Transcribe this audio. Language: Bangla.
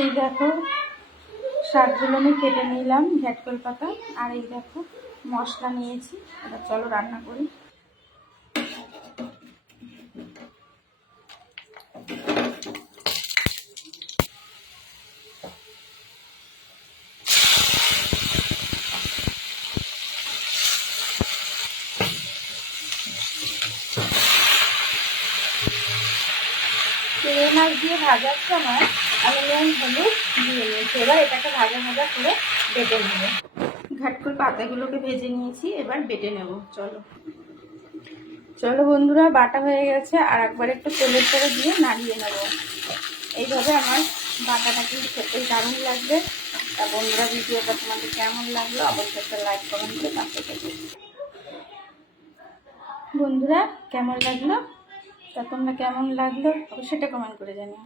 এই দেখো শাকগুলো আমি কেটে নিলাম, ঘ্যাটকল পাতা। আর এই দেখো মশলা নিয়েছি, এবার চলো রান্না করি। চিংড়ি মাছ দিয়ে ভাজার সময় আমি নুন হলুদ দিয়ে নিয়েছি। এবার এটাকে ভাজা ভাজা করে বেটে নেব। ঘাটকুল পাতাগুলোকে ভেজে নিয়েছি, এবার বেটে নেব। চলো চলো বন্ধুরা, বাটা হয়ে গেছে। আর একবার একটু তেলের পরে দিয়ে নাড়িয়ে নেব। এইভাবে আমার বাটাটা কিন্তু খেতেই দারুণ লাগবে। তা বন্ধুরা, ভিডিওটা তোমাদের কেমন লাগলো অবশ্যই একটা লাইক কমেন্ট করে পাশে থেকো। বন্ধুরা কেমন লাগলো, তা তোমরা কেমন লাগলো অবশ্যই একটা কমেন্ট করে জানিও।